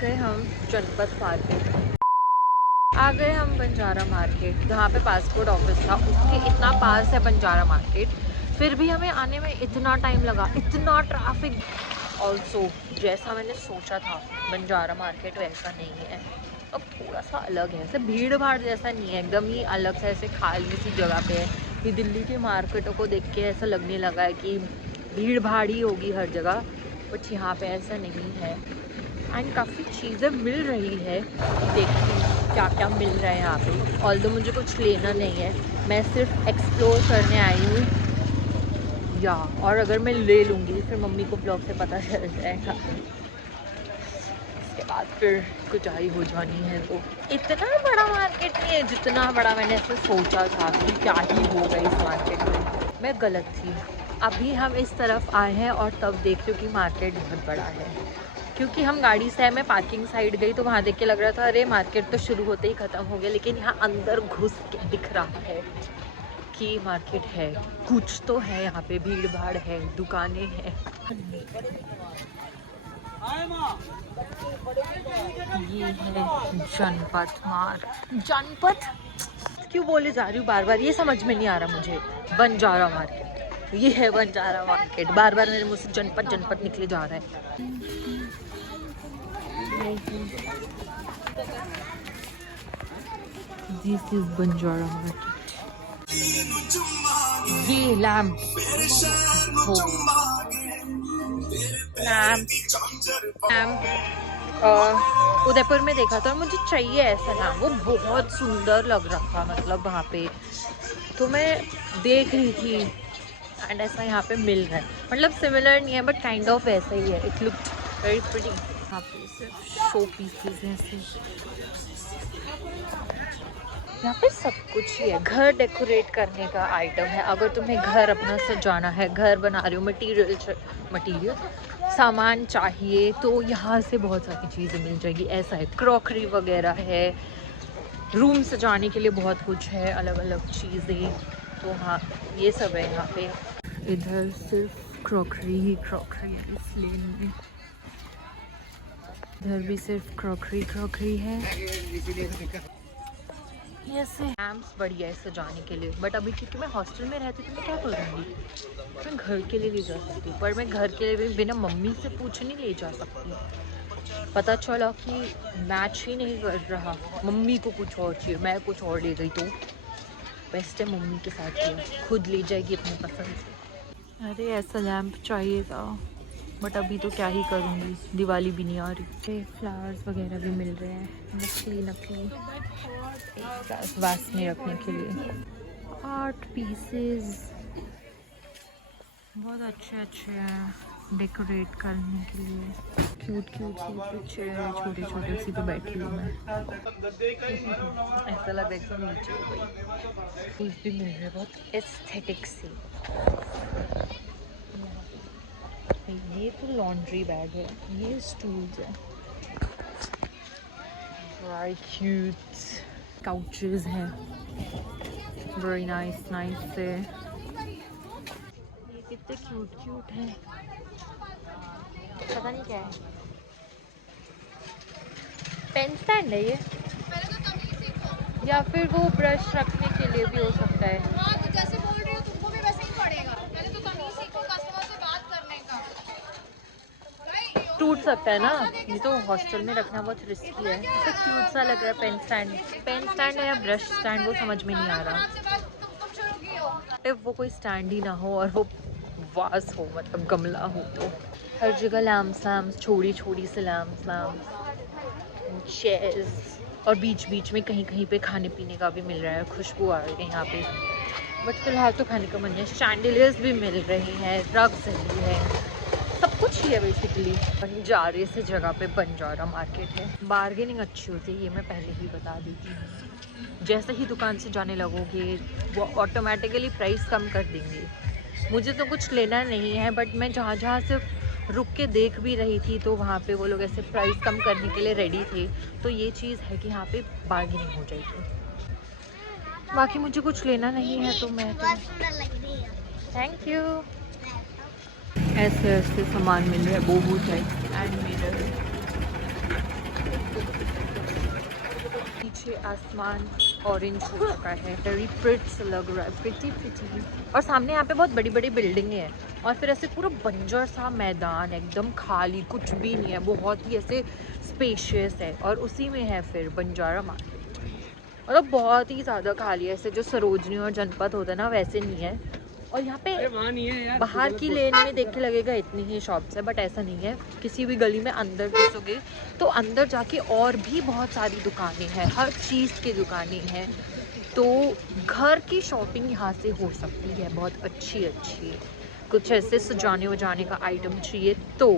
गए हम जनपथ मार्केट, आ गए हम बंजारा मार्केट जहाँ पे पासपोर्ट ऑफिस था उसके इतना पास है बंजारा मार्केट, फिर भी हमें आने में इतना टाइम लगा, इतना ट्रैफिक। ऑल्सो जैसा मैंने सोचा था बंजारा मार्केट वैसा नहीं है, अब थोड़ा सा अलग है। ऐसे भीड़ भाड़ जैसा नहीं है, एकदम ही अलग सा ऐसे खाली सी जगह पे है। ये दिल्ली के मार्केटों को देख के ऐसा लगने लगा है कि भीड़ भाड़ ही होगी हर जगह, बट यहाँ पे ऐसा नहीं है। एंड काफ़ी चीज़ें मिल रही है, देखती हूँ क्या क्या मिल रहा है यहाँ पे। ऑल्दो मुझे कुछ लेना नहीं है, मैं सिर्फ एक्सप्लोर करने आई हूँ या, और अगर मैं ले लूँगी फिर मम्मी को ब्लॉग से पता चल जाएगा, इसके बाद फिर कुचाई हो जानी है। तो इतना बड़ा मार्केट नहीं है जितना बड़ा मैंने ऐसे सोचा था कि क्या ही होगा इस मार्केट में, मैं गलत थी। अभी हम इस तरफ आए हैं और तब देख रही हूँ कि मार्केट बहुत बड़ा है, क्योंकि हम गाड़ी से मैं पार्किंग साइड गई तो वहाँ देख के लग रहा था अरे मार्केट तो शुरू होते ही ख़त्म हो गया, लेकिन यहाँ अंदर घुस के दिख रहा है कि मार्केट है, कुछ तो है यहाँ पे, भीड़ भाड़ है, दुकानें हैं। ये है जनपथ जनपथ क्यों बोले जा रही हूँ बार बार, ये समझ में नहीं आ रहा मुझे। बंजारा मार्केट, ये है बंजारा मार्केट, बार बार मेरे मुँह से जनपथ जनपथ निकले जा रहा है। This is Banjara market. ये लैम्प उदयपुर में देखा था और मुझे चाहिए ऐसा लैम्प, वो बहुत सुंदर लग रहा था, मतलब वहाँ पे तो मैं देख रही थी एंड ऐसा यहाँ पे मिल रहा है, मतलब सिमिलर नहीं है बट काइंड ऑफ ऐसा ही है। It looked very pretty. यहाँ पे सिर्फ शो पीसेस हैं, यहाँ पे सब कुछ ही है, घर डेकोरेट करने का आइटम है। अगर तुम्हें घर अपना सजाना है, घर बना रहे हो, मटीरियल सामान चाहिए तो यहाँ से बहुत सारी चीज़ें मिल जाएगी। ऐसा है, क्रॉकरी वगैरह है, रूम सजाने के लिए बहुत कुछ है, अलग अलग चीज़ें। तो हाँ ये सब है यहाँ पे। इधर सिर्फ क्रॉकरी ही क्रॉकरी है इस लेन में, इधर भी सिर्फ क्रॉकरी है। ऐसे लैम्प्स बढ़िया है सजाने के लिए, बट अभी क्योंकि मैं हॉस्टल में रहती तो मैं क्या करूँगी, मैं घर के लिए ले जा सकती हूँ, पर मैं घर के लिए भी बिना मम्मी से पूछे नहीं ले जा सकती। पता चला कि मैच ही नहीं कर रहा, मम्मी को कुछ और चाहिए, मैं कुछ और ले गई तो बेस्ट है मम्मी के साथ ही, खुद ले जाएगी अपनी पसंद से। अरे ऐसा लैम्प चाहिए था, बट अभी तो क्या ही करूँगी, दिवाली भी नहीं आ रही। फ्लावर्स वगैरह भी मिल रहे हैं, नकली वास में रखने के लिए। आर्ट पीसेस बहुत अच्छे हैं डेकोरेट करने के लिए। क्यूट सी कुछ छोटे सी पे बैठी हूँ मैं, ऐसा लग रहा है एकदम नीचे हो गई। फूल भी मिल रहे हैं बहुत एस्थेटिक सी। ये तो लॉन्ड्री बैग है, ये स्टूल्स है, वेरी क्यूट काउचेस हैं, वेरी नाइस से। ये कितने क्यूट हैं, पता नहीं क्या है। पेन स्टैंड है ये, या फिर वो ब्रश रखने के लिए भी हो सकता है। हाँ, तो जैसे बोल रही हो तुमको भी वैसे ही पड़ेगा, पहले तो तमीज सीखो कस्टमर से बात करने का। टूट सकता है ना, ये तो हॉस्टल में रखना बहुत रिस्की है। ऐसा क्यूट सा लग रहा है पेन स्टैंड है या ब्रश स्टैंड, वो समझ में नहीं आ रहा। वो कोई स्टैंड ही ना हो और वो वास हो, मतलब गमला हो। तो हर जगह लैम्प्स छोटी से लैम्प्स चेयर्स, और बीच में कहीं पे खाने पीने का भी मिल रहा है, खुशबू आ रही है यहाँ पे। बट फिलहाल तो खाने का मन है। शैंडिलियर्स भी मिल रहे हैं, रग्स भी है, सब कुछ ही है बेसिकली। बंजारे से जगह पे बंजारा मार्केट है। बार्गेनिंग अच्छी होती है, ये मैं पहले ही बता देती हूँ। जैसे ही दुकान से जाने लगोगे वो ऑटोमेटिकली प्राइस कम कर देंगे। मुझे तो कुछ लेना नहीं है, बट मैं जहाँ से रुक के देख भी रही थी तो वहाँ पे वो लोग ऐसे प्राइस कम करने के लिए रेडी थे। तो ये चीज़ है कि यहाँ पे बार्गेनिंग हो जाएगी। बाकी मुझे कुछ लेना नहीं है तो मैं तो थैंक यू। ऐसे सामान मिल रहा है, बोबू टाइप एंड मिरर। नीचे आसमान ऑरेंज हो चुका है, वेरी प्रिट्स लग रहा है, प्रिटी प्रिटी। और सामने यहाँ पे बहुत बड़ी बड़ी बिल्डिंग है और फिर ऐसे पूरा बंजर सा मैदान, एकदम खाली, कुछ भी नहीं है, बहुत ही ऐसे स्पेशियस है। और उसी में है फिर बंजारा मार्केट, मतलब बहुत ही ज़्यादा खाली है, ऐसे जो सरोजनी और जनपद होता है ना वैसे नहीं है। और यहाँ पे बाहर की लेन में देख के लगेगा इतनी ही शॉप्स है, बट ऐसा नहीं है। किसी भी गली में अंदर घुसोगे तो अंदर जाके और भी बहुत सारी दुकानें हैं, हर चीज़ की दुकानें हैं। तो घर की शॉपिंग यहाँ से हो सकती है, बहुत अच्छी अच्छी। कुछ ऐसे सजाने वजाने का आइटम चाहिए तो।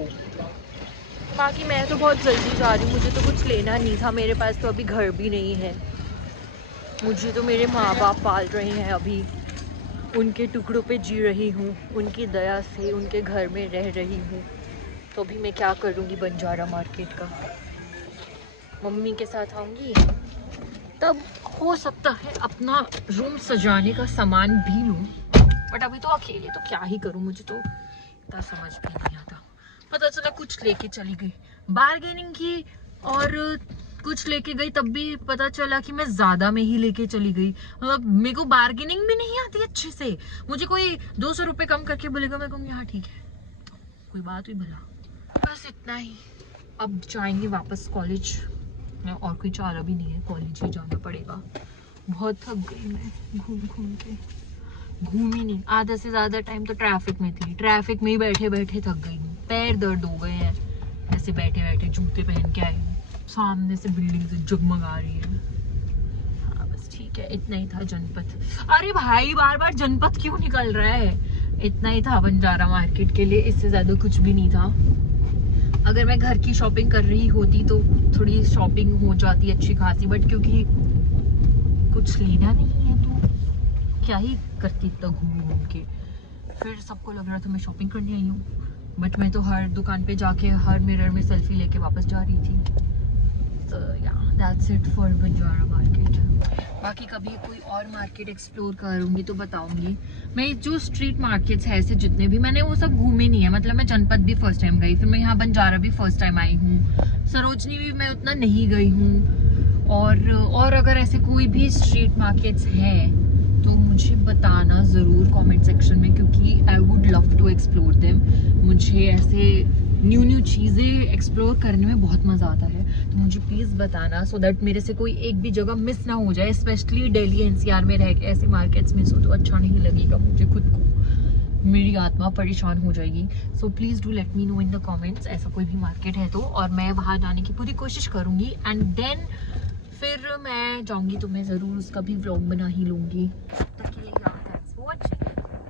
बाकी मैं तो बहुत जल्दी जा रही हूँ, मुझे तो कुछ लेना नहीं था, मेरे पास तो अभी घर भी नहीं है। मुझे तो मेरे माँ बाप पाल रहे हैं अभी, उनके टुकड़ों पे जी रही हूँ, उनकी दया से उनके घर में रह रही हूँ। तो अभी मैं क्या करूँगी बंजारा मार्केट का, मम्मी के साथ आऊँगी तब हो सकता है अपना रूम सजाने का सामान भी लूँ, बट अभी तो अकेले तो क्या ही करूँ, मुझे तो इतना समझ भी नहीं आता। पता चला कुछ लेके चली गई, बार्गेनिंग की और कुछ लेके गई, तब भी पता चला कि मैं ज्यादा में ही लेके चली गई। मतलब मेरे को बार्गेनिंग भी नहीं आती अच्छे से, मुझे कोई 200 रुपये कम करके बोलेगा, मैं कहूँगी हाँ ठीक है, कोई बात हुई भला। बस इतना ही, अब जाएंगे वापस कॉलेज, और कोई चारा भी नहीं है, कॉलेज ही जाना पड़ेगा। बहुत थक गई मैं घूम घूम के, घूम ही नहीं, आधा से ज्यादा टाइम तो ट्रैफिक में थी, ट्रैफिक में ही बैठे बैठे थक गई हूँ, पैर दर्द हो गए हैं ऐसे बैठे बैठे, जूते पहन के आई हूँ। सामने से बिल्डिंग से जगमगा रही है। हाँ बस ठीक है, इतना ही था जनपद। अरे भाई बार बार जनपद क्यों निकल रहा है, इतना ही था बंजारा मार्केट के लिए, इससे ज्यादा कुछ भी नहीं था। अगर मैं घर की शॉपिंग कर रही होती तो थोड़ी शॉपिंग हो जाती अच्छी खासी, बट क्योंकि कुछ लेना नहीं है तो क्या ही करती इतना घूम घूम के। फिर सबको लग रहा था मैं शॉपिंग करने आई हूँ, बट मैं तो हर दुकान पे जाके हर मिरर में सेल्फी लेके वापस जा रही थी। तो या that's it for Banjara market. बाकी कभी कोई और मार्केट एक्सप्लोर करूँगी तो बताऊँगी। मैं जो स्ट्रीट मार्केट्स है ऐसे जितने भी, मैंने वो सब घूमे नहीं है, मतलब मैं जनपद भी फर्स्ट टाइम गई, फिर मैं यहाँ बंजारा भी फर्स्ट टाइम आई हूँ, सरोजनी भी मैं उतना नहीं गई हूँ। और अगर ऐसे कोई भी स्ट्रीट मार्केट्स हैं तो मुझे बताना ज़रूर कमेंट सेक्शन में, क्योंकि I would love to explore them. मुझे ऐसे न्यू चीज़ें एक्सप्लोर करने में बहुत मज़ा आता है, तो मुझे प्लीज़ बताना, सो दैट मेरे से कोई एक भी जगह मिस ना हो जाए। स्पेशली दिल्ली एनसीआर में रह के ऐसे मार्केट्स मिस हो तो अच्छा नहीं लगेगा मुझे खुद को, मेरी आत्मा परेशान हो जाएगी। So please do let me know in the comments ऐसा कोई भी मार्केट है तो, और मैं वहाँ जाने की पूरी कोशिश करूँगी। एंड देन फिर मैं जाऊँगी तो मैं ज़रूर उसका भी व्लॉग बना ही लूँगी।